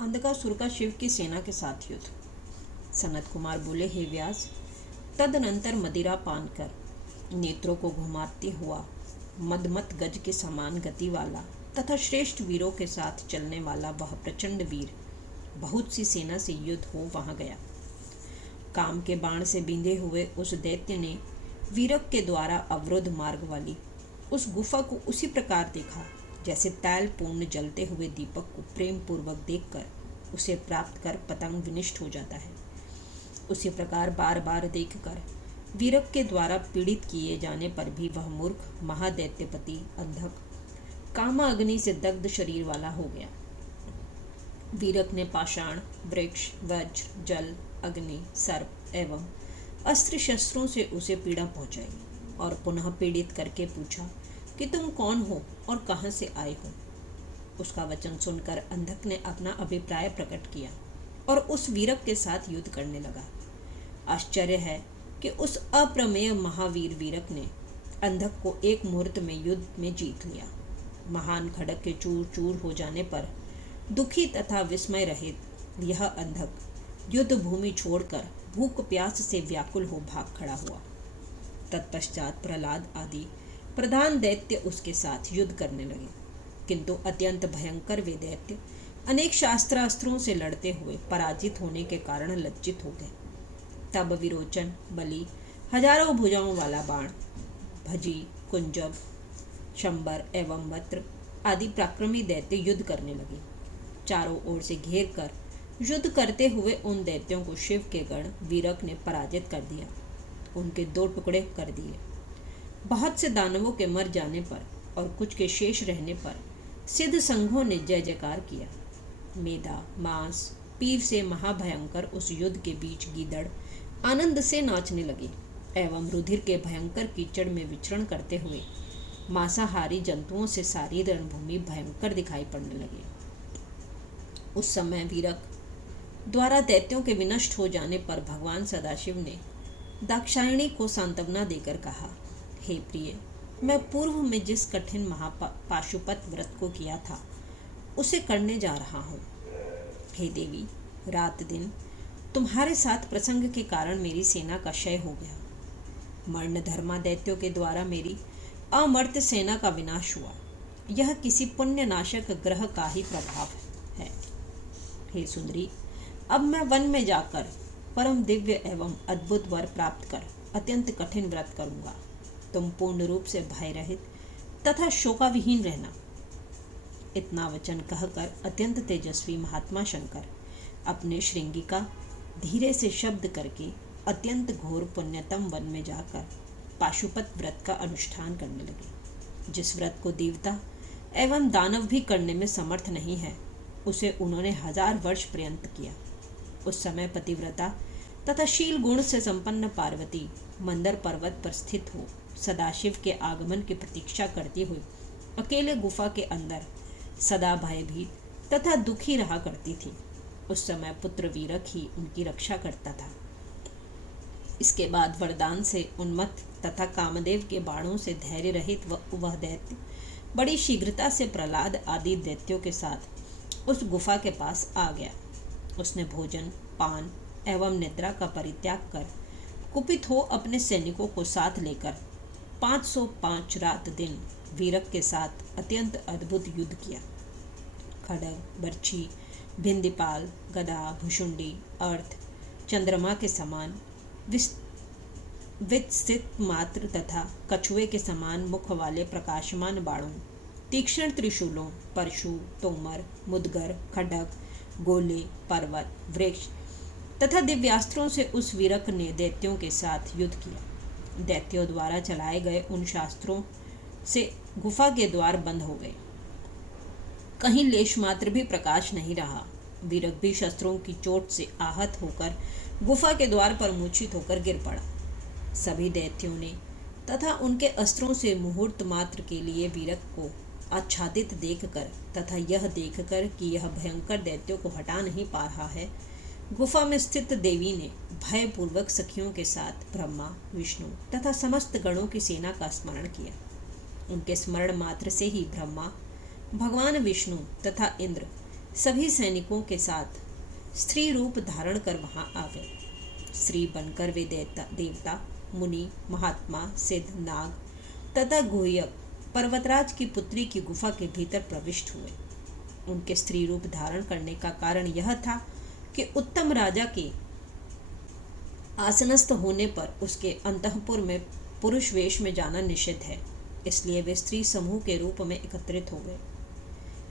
अंधकासुर का शिव की सेना के साथ युद्ध। सनत कुमार बोले, हे व्यास, तदनंतर मदिरा पान कर नेत्रों को घुमाते हुआ मदमत गज के समान गति वाला तथा श्रेष्ठ वीरों के साथ चलने वाला वह प्रचंड वीर बहुत सी सेना से युद्ध हो वहां गया। काम के बाण से बिंधे हुए उस दैत्य ने वीरक के द्वारा अवरुद्ध मार्ग वाली उस गुफा को उसी प्रकार देखा जैसे तैल पूर्ण जलते हुए दीपक को प्रेम पूर्वक देखकर उसे प्राप्त कर पतंग विनिष्ट हो जाता है। उसी प्रकार बार बार देखकर वीरक के द्वारा पीड़ित किए जाने पर भी वह मूर्ख महादैत्यपति अंधक कामा अग्नि से दग्ध शरीर वाला हो गया। वीरक ने पाषाण, वृक्ष, वज्र, जल, अग्नि, सर्प एवं अस्त्र शस्त्रों से उसे पीड़ा पहुंचाई और पुनः पीड़ित करके पूछा कि तुम कौन हो और कहाँ से आए हो। उसका वचन सुनकर अंधक ने अपना अभिप्राय प्रकट किया और उस वीरक के साथ युद्ध करने लगा। आश्चर्य है कि उस अप्रमेय महावीर वीरक ने अंधक को एक मुहूर्त में युद्ध में जीत लिया। महान खड़क के चूर चूर हो जाने पर दुखी तथा विस्मय रहित यह अंधक युद्ध भूमि छोड़कर भूख प्यास से व्याकुल हो भाग खड़ा हुआ। तत्पश्चात प्रहलाद आदि प्रधान दैत्य उसके साथ युद्ध करने लगे, किंतु अत्यंत भयंकर वे दैत्य अनेक शास्त्रास्त्रों से लड़ते हुए पराजित होने के कारण लज्जित हो गए। तब विरोचन, बलि, हजारों भुजाओं वाला बाण, भजी, कुंजब, शंबर एवं वत्र आदि पराक्रमी दैत्य युद्ध करने लगे। चारों ओर से घेर कर युद्ध करते हुए उन दैत्यों को शिव के गण वीरक ने पराजित कर दिया, उनके दो टुकड़े कर दिए। बहुत से दानवों के मर जाने पर और कुछ के शेष रहने पर सिद्ध संघों ने जय जयकार किया। मेधा, मांस, पीव से महाभयंकर उस युद्ध के बीच गीदड़ आनंद से नाचने लगे एवं रुधिर के भयंकर कीचड़ में विचरण करते हुए मांसाहारी जंतुओं से सारी रणभूमि भयंकर दिखाई पड़ने लगी। उस समय वीरक द्वारा दैत्यों के विनष्ट हो जाने पर भगवान सदाशिव ने दाक्षायणी को सांत्वना देकर कहा, हे प्रिय, मैं पूर्व में जिस कठिन पाशुपत व्रत को किया था उसे करने जा रहा हूँ। हे देवी, रात दिन तुम्हारे साथ प्रसंग के कारण मेरी सेना का क्षय हो गया। मर्ण धर्मा दैत्यों के द्वारा मेरी अमर्त्य सेना का विनाश हुआ। यह किसी पुण्य नाशक ग्रह का ही प्रभाव है। हे सुंदरी, अब मैं वन में जाकर परम दिव्य एवं अद्भुत वर प्राप्त कर अत्यंत कठिन व्रत करूंगा। तुम पूर्ण रूप से भय रहित तथा शोकाविहीन रहना। इतना वचन कहकर अत्यंत तेजस्वी महात्मा शंकर अपने श्रृंगी का धीरे से शब्द करके अत्यंत घोर पुण्यतम वन में जाकर पाशुपत व्रत का अनुष्ठान करने लगे। जिस व्रत को देवता एवं दानव भी करने में समर्थ नहीं है, उसे उन्होंने 1000 वर्ष पर्यंत किया। उस समय पतिव्रता तथा शील गुण से संपन्न पार्वती मंदर पर्वत पर स्थित हो सदाशिव के आगमन की प्रतीक्षा करती हुई अकेले गुफा के अंदर सदा भयभीत तथा दुखी रहा करती थी। उस समय पुत्र वीरक ही उनकी रक्षा करता था। इसके बाद वरदान से उन्मत्त तथा कामदेव के बाणों से धैर्य रहित वह दैत्य बड़ी शीघ्रता से प्रहलाद आदि दैत्यों के साथ उस गुफा के पास आ गया। उसने भोजन, पान एवं निद्रा का परित्याग कर कुपित हो अपने सैनिकों को साथ लेकर 505 रात दिन वीरक के साथ अत्यंत अद्भुत युद्ध किया। खड्ग, बर्छी, भिंदीपाल, गदा, भुषुंडी, अर्थ, चंद्रमा के समान विकसित मात्र तथा कछुए के समान मुख वाले प्रकाशमान बाणों, तीक्ष्ण त्रिशूलों, परशु, तोमर, मुदगर, खड्ग, गोले, पर्वत, वृक्ष तथा दिव्यास्त्रों से उस वीरक ने दैत्यों के साथ युद्ध किया। दैत्यों द्वारा चलाए गए उन शास्त्रों से गुफा के द्वार बंद हो गए। कहीं लेश मात्र भी प्रकाश नहीं रहा। वीरक भी शस्त्रों की चोट से आहत होकर गुफा के द्वार पर मूर्छित होकर गिर पड़ा। सभी दैत्यों ने तथा उनके अस्त्रों से मुहूर्त मात्र के लिए वीरक को आच्छादित देखकर तथा यह देखकर कि यह भयंकर दैत्यों को हटा नहीं पा रहा है, गुफा में स्थित देवी ने भयपूर्वक सखियों के साथ ब्रह्मा, विष्णु तथा समस्त गणों की सेना का स्मरण किया। उनके स्मरण मात्र से ही ब्रह्मा, भगवान विष्णु तथा इंद्र सभी सैनिकों के साथ स्त्री रूप धारण कर वहां आ गए। स्त्री बनकर वे देवता, मुनि, महात्मा, सिद्ध, नाग तथा गुह्यक पर्वतराज की पुत्री की गुफा के भीतर प्रविष्ट हुए। उनके स्त्री रूप धारण करने का कारण यह था कि उत्तम राजा के आसनस्थ होने पर उसके अंतःपुर में पुरुष वेश में जाना निषिद्ध है, इसलिए वे स्त्री समूह के रूप में एकत्रित हो गए।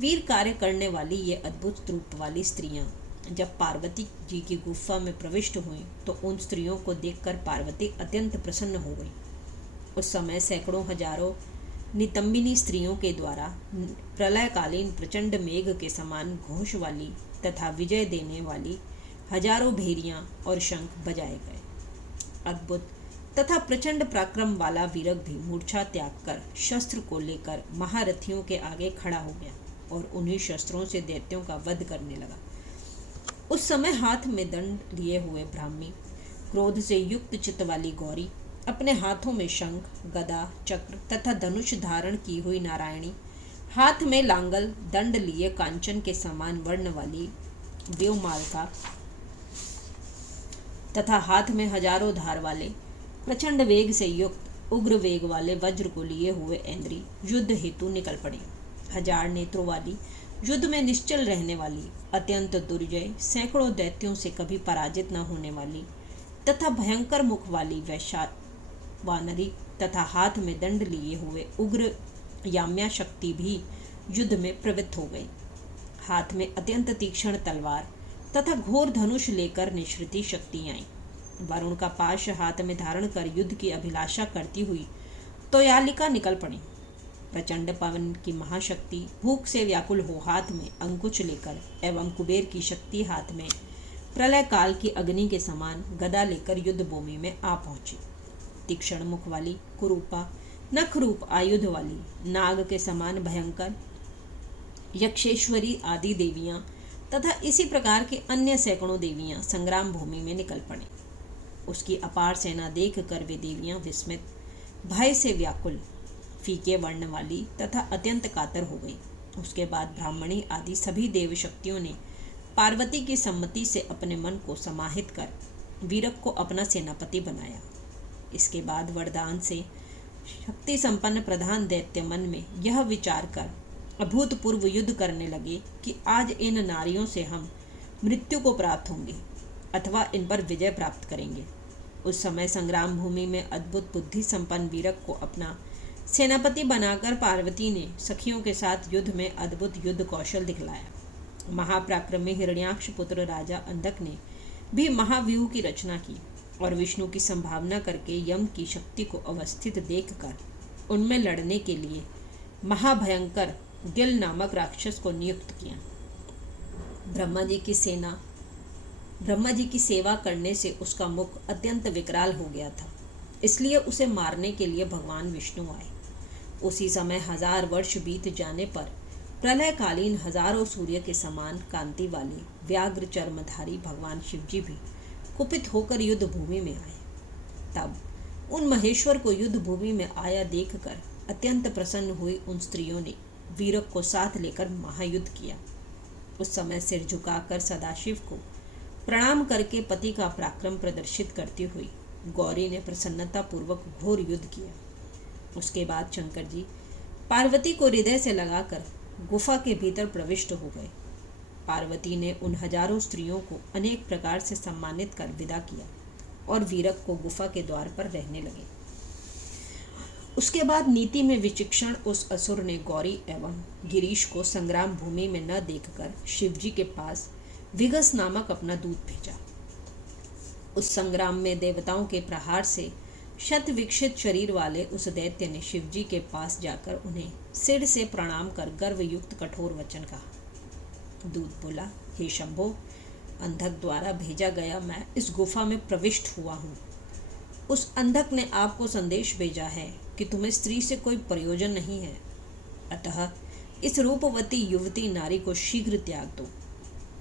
वीर कार्य करने वाली ये अद्भुत रूप वाली स्त्रियां जब पार्वती जी की गुफा में प्रविष्ट हुईं तो उन स्त्रियों को देखकर पार्वती अत्यंत प्रसन्न हो गई। उस समय सैकड़ों हजारों नितंबिनी स्त्रियों के द्वारा प्रलयकालीन प्रचंड मेघ के समान घोष वाली तथा विजय देने वाली हजारों भेरियां और शंख बजाए गए। अद्भुत तथा प्रचंड पराक्रम वाला वीरक भी मूर्छा त्याग कर शस्त्र को लेकर महारथियों के आगे खड़ा हो गया और उन्हीं शस्त्रों से दैत्यों का वध करने लगा। उस समय हाथ में दंड लिए हुए ब्राह्मी, क्रोध से युक्त चित्त वाली गौरी, अपने हाथों में शंख, गदा, चक्र तथा धनुष धारण की हुई नारायणी, हाथ में लांगल, दंड लिए कांचन के समान वर्ण वाली व्योमालका तथा हाथ में हजारों धार वाले प्रचंड वेग से युक्त उग्र वेग वाले वज्र को लिए हुए ऐन्द्री युद्ध हेतु निकल पड़े। हजार नेत्रों वाली, युद्ध में निश्चल रहने वाली, अत्यंत दुर्जय, सैकड़ों दैत्यों से कभी पराजित न होने वाली तथा भयंकर मुख वाली वैश्वानरी तथा हाथ में दंड लिए हुए उग्र याम्या शक्ति भी युद्ध में प्रवृत्त हो गई। हाथ में अत्यंत तीक्ष्ण तलवार तथा घोर धनुष लेकर निश्रिति शक्ति आई। वरुण का पाश हाथ में धारण कर युद्ध की अभिलाषा करती हुई तोयालिका निकल पड़ी। प्रचंड पवन की महाशक्ति भूख से व्याकुल हो हाथ में अंकुश लेकर एवं कुबेर की शक्ति हाथ में प्रलय काल की अग्नि के समान गदा लेकर युद्ध भूमि में आ पहुंची। तीक्ष्ण मुख वाली कुरूपा, नख रूप आयुध वाली, नाग के समान भयंकर यक्षेश्वरी आदि देवियां तथा इसी प्रकार की अन्य सैकड़ों देवियां संग्राम भूमि में निकल पड़ी। उसकी अपार सेना देख कर वे देवियां विस्मित, भय से व्याकुल, फीके वर्ण वाली तथा अत्यंत कातर हो गई। उसके बाद ब्राह्मणी आदि सभी देव शक्तियों ने पार्वती की सम्मति से अपने मन को समाहित कर वीरक को अपना सेनापति बनाया। इसके बाद वरदान से शक्ति संपन्न प्रधान दैत्य मन में यह विचार कर अभूतपूर्व युद्ध करने लगे कि आज इन नारियों से हम मृत्यु को प्राप्त होंगे अथवा इन पर विजय प्राप्त करेंगे। उस समय संग्राम भूमि में अद्भुत बुद्धि संपन्न वीरक को अपना सेनापति बनाकर पार्वती ने सखियों के साथ युद्ध में अद्भुत युद्ध कौशल दिखलाया। महापराक्रमी हिरण्याक्ष पुत्र राजा अंधक ने भी महाव्यूह की रचना की और विष्णु की संभावना करके यम की शक्ति को अवस्थित देखकर उनमें लड़ने के लिए महाभयंकर गिल नामक राक्षस को नियुक्त किया। ब्रह्मा जी की सेवा करने से उसका मुख अत्यंत विकराल हो गया था, इसलिए उसे मारने के लिए भगवान विष्णु आए। उसी समय 1000 वर्ष बीत जाने पर प्रलयकालीन हजारों सूर्य के समान कांति वाले व्याघ्र चर्मधारी भगवान शिवजी भी कुपित होकर युद्ध भूमि में आए। तब उन महेश्वर को युद्ध भूमि में आया देखकर अत्यंत प्रसन्न हुई उन स्त्रियों ने वीरक को साथ लेकर महायुद्ध किया। उस समय सिर झुकाकर सदाशिव को प्रणाम करके पति का पराक्रम प्रदर्शित करती हुई गौरी ने प्रसन्नता पूर्वक घोर युद्ध किया। उसके बाद शंकर जी पार्वती को हृदय से लगाकर गुफा के भीतर प्रविष्ट हो गए। पार्वती ने उन हजारों स्त्रियों को अनेक प्रकार से सम्मानित कर विदा किया और वीरक को गुफा के द्वार पर रहने लगे। उसके बाद नीति में विचक्षण उस असुर ने गौरी एवं गिरीश को संग्राम भूमि में न देखकर शिवजी के पास विगस नामक अपना दूत भेजा। उस संग्राम में देवताओं के प्रहार से शत विकसित शरीर वाले उस दैत्य ने शिवजी के पास जाकर उन्हें सिर से प्रणाम कर गर्वयुक्त कठोर वचन कहा। दूत बोला, हे शंभो, अंधक द्वारा भेजा गया मैं इस गुफा में प्रविष्ट हुआ हूँ। उस अंधक ने आपको संदेश भेजा है कि तुम्हें स्त्री से कोई प्रयोजन नहीं है, अतः इस रूपवती युवती नारी को शीघ्र त्याग दो।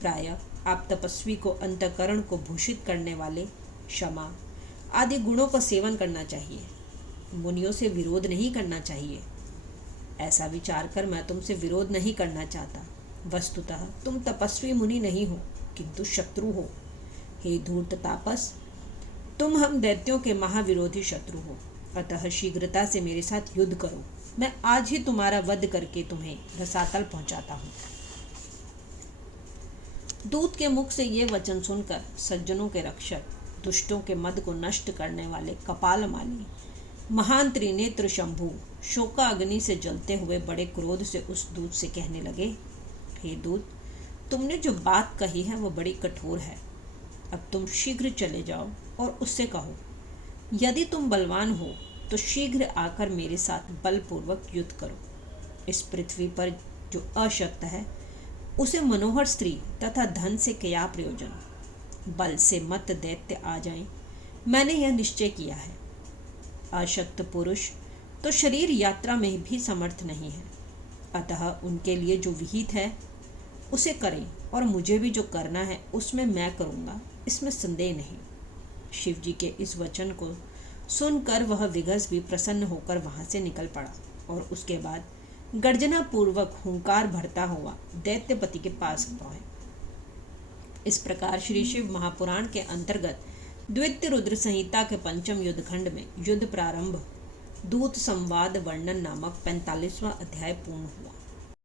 प्रायः आप तपस्वी को अंतःकरण को भूषित करने वाले क्षमा आदि गुणों का सेवन करना चाहिए, मुनियों से विरोध नहीं करना चाहिए। ऐसा विचार कर मैं तुमसे विरोध नहीं करना चाहता, वस्तुतः तुम तपस्वी मुनि नहीं हो, किंतु शत्रु हो। हे धूर्त तापस, तुम हम दैत्यों के महाविरोधी शत्रु हो, अतः शीघ्रता से मेरे साथ युद्ध करो। मैं आज ही तुम्हारा वध करके तुम्हें रसातल पहुंचाता हूँ। दूत के मुख से ये वचन सुनकर सज्जनों के रक्षक, दुष्टों के मद को नष्ट करने वाले कपालमाली महान त्रिनेत्र शंभु शोकाग्नि से जलते हुए बड़े क्रोध से उस दूत से कहने लगे, हे दूत, तुमने जो बात कही है वह बड़ी कठोर है। अब तुम शीघ्र चले जाओ और उससे कहो, यदि तुम बलवान हो तो शीघ्र आकर मेरे साथ बलपूर्वक युद्ध करो। इस पृथ्वी पर जो अशक्त है उसे मनोहर स्त्री तथा धन से क्या प्रयोजन। बल से मत दैत्य आ जाएं, मैंने यह निश्चय किया है। अशक्त पुरुष तो शरीर यात्रा में भी समर्थ नहीं है, अतः उनके लिए जो विहित है उसे करें, और मुझे भी जो करना है उसमें मैं करूँगा, इसमें संदेह नहीं। शिव जी के इस वचन को सुनकर वह विघस भी प्रसन्न होकर वहाँ से निकल पड़ा और उसके बाद गर्जना पूर्वक हुंकार भरता हुआ दैत्यपति के पास पहुँचे। इस प्रकार श्री शिव महापुराण के अंतर्गत द्वितीय रुद्र संहिता के पंचम युद्ध खंड में युद्ध प्रारंभ दूत संवाद वर्णन नामक 45वां अध्याय पूर्ण हुआ।